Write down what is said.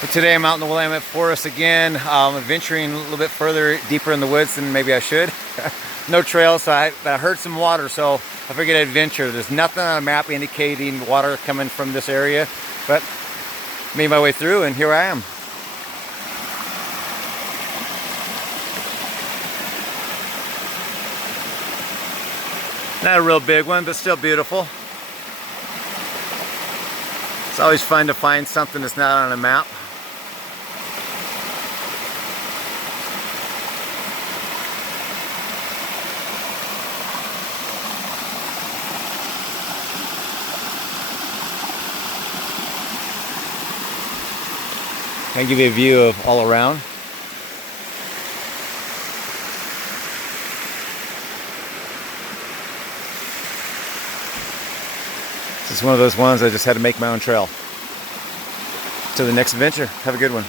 But today I'm out in the Willamette Forest again, venturing a little bit further, deeper in the woods than maybe I should. No trail, so I heard some water, so I figured I'd venture. There's nothing on a map indicating water coming from this area, but made my way through, and here I am. Not a real big one, but still beautiful. It's always fun to find something that's not on a map. I'll give you a view of all around. This is one of those ones I just had to make my own trail. To the next adventure. Have a good one.